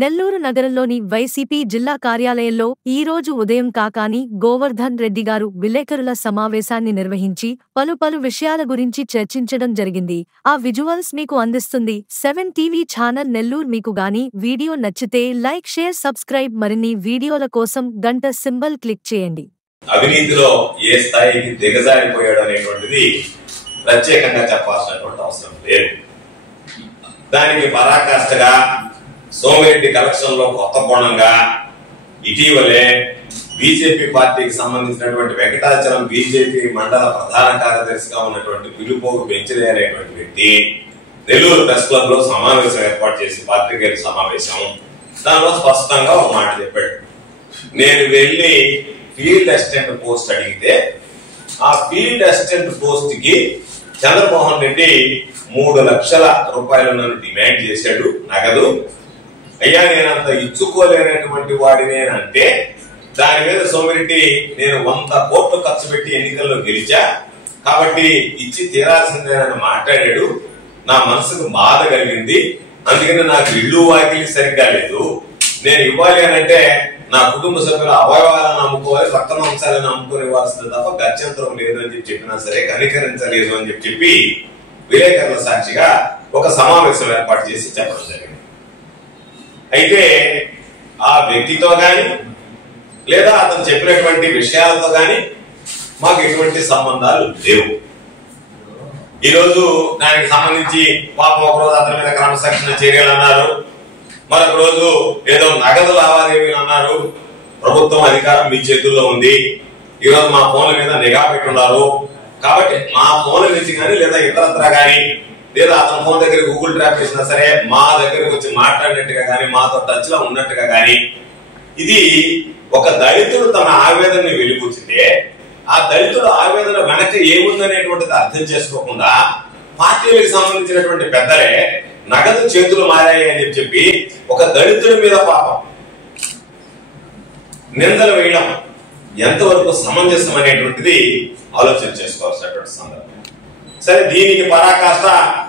నెల్లూరు నగరంలోని వైసీపీ జిల్లా కార్యాలయంలో ఈరోజు ఉదయం కాకాని గోవర్ధన్ రెడ్డి గారు విలేకరుల సమావేశాన్ని నిర్వహించి పలు విషయాల గురించి చర్చించడం జరిగింది. ఆ విజువల్స్ మీకు అందిస్తుంది 7 టీవీ ఛానల్ నెల్లూరు. మీకు గాని వీడియో నచ్చితే లైక్, షేర్, సబ్స్క్రైబ్. మరిన్ని వీడియోల కోసం గంట సింబల్ క్లిక్ చేయండి. అవినీతిలో ఏ స్థాయికి దిగజారిపోయాడు అనేటువంటిది ప్రత్యేకంగా చెప్పాల్సినటువంటి అవసరం లేదు. దానికి పరాకాష్ఠగా సోమిరెడ్డి కలెక్షన్ లో కొత్త కోణంగా ఇటీవలే బీజేపీ పార్టీకి సంబంధించినటువంటి వెంకటాచలం బీజేపీ మండల ప్రధాన కార్యదర్శిగా ఉన్నటువంటి పిలుపోగు పెంచలే అనేటువంటి వ్యక్తి నెల్లూరు ప్రెస్ క్లబ్ లో సమావేశం ఏర్పాటు చేసి పాత్రికేయుల సమావేశం, దానిలో స్పష్టంగా ఒక మాట చెప్పాడు. నేను వెళ్లి ఫీల్డ్ అసిస్టెంట్ పోస్ట్ అడిగితే ఆ ఫీల్డ్ అసిస్టెంట్ పోస్ట్ కి చంద్రమోహన్ రెడ్డి 3 లక్షల రూపాయలు నన్ను డిమాండ్ చేశాడు నగదు. అయ్యా, నేనంత ఇచ్చుకోలేనటువంటి వాడినేనంటే దాని మీద సోమిరెడ్డి నేను 100 కోట్లు ఖర్చు పెట్టి ఎన్నికల్లో గెలిచా కాబట్టి ఇచ్చి తీరాల్సిందేనని మాట్లాడాడు. నా మనసుకు బాధ కలిగింది. అందుకని నాకు ఇల్లు వాకిలి సరిగ్గా లేదు. నేను ఇవ్వాలి అనంటే నా కుటుంబ సభ్యుల అవయవాలను అమ్ముకోవాలి, రక్త మాంసాలను అమ్ముకుని ఇవ్వాల్సింది తప్ప గత్యంతరం లేదు అని చెప్పినా సరే కనికరించలేదు అని చెప్పి విలేకరుల సాక్షిగా ఒక సమావేశం ఏర్పాటు చేసి చెప్పడం జరిగింది. అయితే ఆ వ్యక్తితో గాని లేదా అతను చెప్పినటువంటి విషయాలతో గాని మాకు ఎటువంటి సంబంధాలు లేవు. ఈరోజు దానికి సంబంధించి పాపం ఒకరోజు అతని మీద క్రమశిక్షణ చర్యలు అన్నారు, మరొక రోజు ఏదో నగదు లావాదేవీలు అన్నారు. ప్రభుత్వం అధికారం మీ చేతుల్లో ఉంది. ఈరోజు మా ఫోన్ల మీద నిఘా పెట్టున్నారు కాబట్టి మా ఫోన్ల నుంచి కానీ లేదా ఇతరత్ర గాని లేదా అతని ఫోన్ దగ్గర గూగుల్ ట్రాప్ చేసినా సరే మా దగ్గరకు వచ్చి మాట్లాడినట్టుగా గాని మాతో టచ్ లో ఉన్నట్టుగా గాని ఇది ఒక దళితుడు తన ఆవేదనని వెలిబుచ్చితే ఆ దళితుడు ఆవేదన వెనక ఏముందనేటువంటిది అర్థం చేసుకోకుండా పార్టీలకు సంబంధించినటువంటి పెద్దలే నగదు చేతులు మారాయి అని చెప్పి ఒక దళితుడి మీద పాపం నిందలు వేయడం ఎంతవరకు సమంజసం అనేటువంటిది ఆలోచన చేసుకోవాల్సినటువంటి సందర్భం. సరే, దీనికి పరాకాష్ట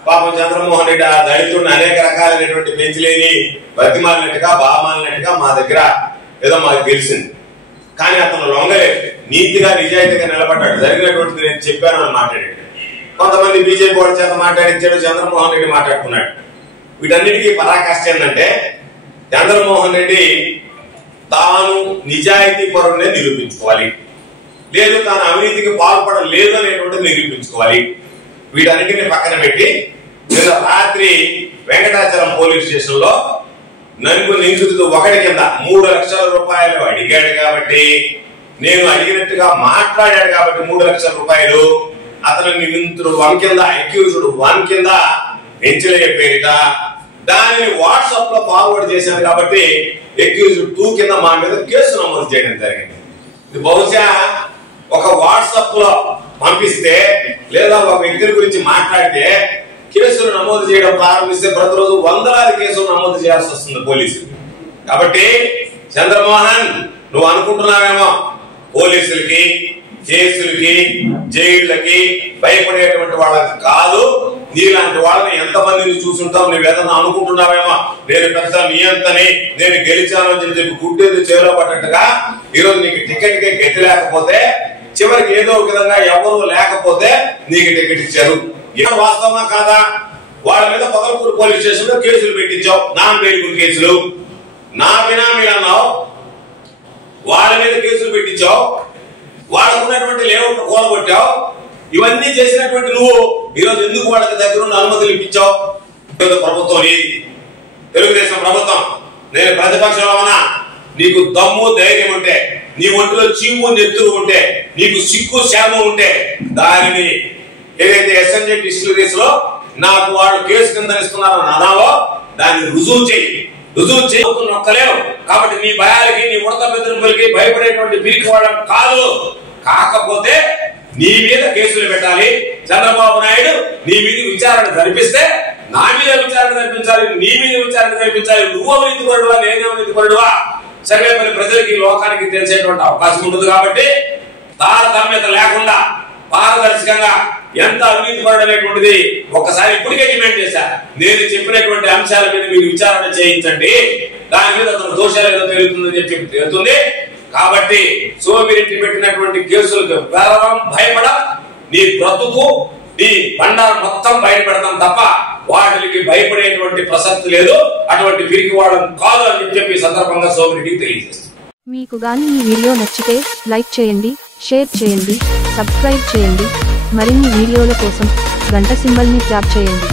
పాపం చంద్రమోహన్ రెడ్డి ఆ దళితుడిని అనేక రకాలైనటువంటి పెంచలేని బతిమాలినట్టుగా బామాలినట్టుగా మా దగ్గర ఏదో మాకు తెలిసింది. కానీ అతను లొంగలేదు, నీతిగా నిజాయితీగా నిలబడ్డాడు. జరిగినటువంటిది నేను చెప్పానని మాట్లాడాడు. కొంతమంది బీజేపీ వాడి చేత మాట్లాడించాడు, చంద్రమోహన్ రెడ్డి మాట్లాడుకున్నాడు. వీటన్నిటికీ పరాకాష్ట ఏంటంటే చంద్రమోహన్ రెడ్డి తాను నిజాయితీ పరుడినే నిరూపించుకోవాలి, లేదు తాను అవినీతికి పాల్పడలేదు అనేటువంటిది నిరూపించుకోవాలి. వీటన్నిటిని పక్కన పెట్టి నిన్న రాత్రి వెంకటాచలం పోలీస్ స్టేషన్ లో నన్ను నిందితుడు ఒకటి కింద 3 లక్షల రూపాయలు అడిగాడు కాబట్టి, నేను అడిగినట్టుగా మాట్లాడాడు కాబట్టి 3 లక్షల రూపాయలు అతను నిందితుడు 1 కింద, అక్యూజ్డ్ 1 కింద పెంచలే పేరిట దానిని వాట్సాప్ లో ఫార్వర్డ్ చేశాను కాబట్టి అక్యూజ్డ్ 2 కింద మా మీద కేసు నమోదు చేయడం జరిగింది. ఇది బహుశా ఒక వాట్సాప్ లో పంపిస్తే లేదా ఒక వ్యక్తి గురించి మాట్లాడితే కేసులు నమోదు చేయడం ప్రారంభిస్తే ప్రతిరోజు వందలాది కేసులు నమోదు చేయాల్సి వస్తుంది పోలీసులు. కాబట్టి చంద్రమోహన్, నువ్వు అనుకుంటున్నావేమో పోలీసులకి, కేసులకి, జైళ్ళకి భయపడేటువంటి వాళ్ళకి కాదు. నీలాంటి వాళ్ళని ఎంతమందిని చూసుంటావు, నువ్వేదన్నా అనుకుంటున్నావేమో నేను పెద్ద నియంతని, నేను గెలిచాను అని చెప్పి గుడ్డేది చేలో పడ్డట్టుగా ఈరోజు నీకు టికెట్ కి గతి లేకపోతే చివరికి ఏదో ఒక విధంగా ఎవరు లేకపోతే నీకు టికెట్ ఇచ్చారు. వాస్తవమా కాదా? వాళ్ళ మీద పొదలకూరు పోలీస్ స్టేషన్ లో కేసులు పెట్టించావు, నాన్ బెయిలబుల్ కేసులు. నా బినామీలు అన్నావు, వాళ్ళ మీద కేసులు పెట్టించావు, వాళ్ళకున్నటువంటి లేఅవుట్ కూలగొట్టావు. ఇవన్నీ చేసినటువంటి నువ్వు ఈరోజు ఎందుకు వాళ్ళకి దగ్గరున్న అనుమతులు ఇప్పించావు? ప్రభుత్వం నీది, తెలుగుదేశం ప్రభుత్వం. నేను ప్రతిపక్షంలో ఉన్నా, నీకు దమ్ము ధైర్యం ఉంటే, నీ ఒంటిలో చీము నెత్తురు ఉంటే, నీకు సిక్కు శామం ఉంటే దానిని ఏదైతే ఎస్ఎన్జే డిస్టిలరీస్ లో నాకు వాళ్ళు కేసు కింద ఇస్తున్నారని అన్నావో దాన్ని రుజువు చేయి. రుజువు చేయలేవు కాబట్టి నీ భయాలకి, నీ ఉడత బెదిరింపులకి భయపడేటువంటి పిరికి వాళ్ళం కాదు. కాకపోతే నీ మీద కేసులు పెట్టాలి. చంద్రబాబు నాయుడు నీ మీద విచారణ జరిపిస్తే నా మీద విచారణ జరిపించాలి, నీ మీద విచారణ జరిపించాలి. నువ్వు అవినీతి పరుడువా, నేను అవినీతి పరుడువా సర్వేపల్లి ప్రజలకి, లోకానికి తెలిసేటువంటి అవకాశం ఉంటుంది. కాబట్టి తారతమ్యత లేకుండా పారదర్శకంగా ఎంత అవినీతి పడనేటువంటిది ఒకసారి ఇప్పటికే డిమాండ్ చేశా. నేను చెప్పినటువంటి అంశాల మీద మీరు విచారణ చేయించండి, దాని మీద అతను దోషాలు ఏదో తెలుగుతుందని చెప్పి తెలుస్తుంది. కాబట్టి సోమిరెడ్డి పెట్టినటువంటి కేసులకు భయపడ నీ బ్రతుకు నీ బండారం మొత్తం బయటపెడతాం తప్ప వాటికి భయపడేటువంటి ప్రసక్తి లేదు. అటువంటి పిరికి వాడడం కాదు అని చెప్పి సందర్భంగా సోమిరెడ్డికి తెలియజేస్తుంది. మీకు గాని ఈ వీడియో నచ్చితే లైక్ చేయండి, షేర్ చేయండి, సబ్స్క్రైబ్ చేయండి. మరిన్ని వీడియోల కోసం గంట సింబల్ ని ట్యాప్ చేయండి.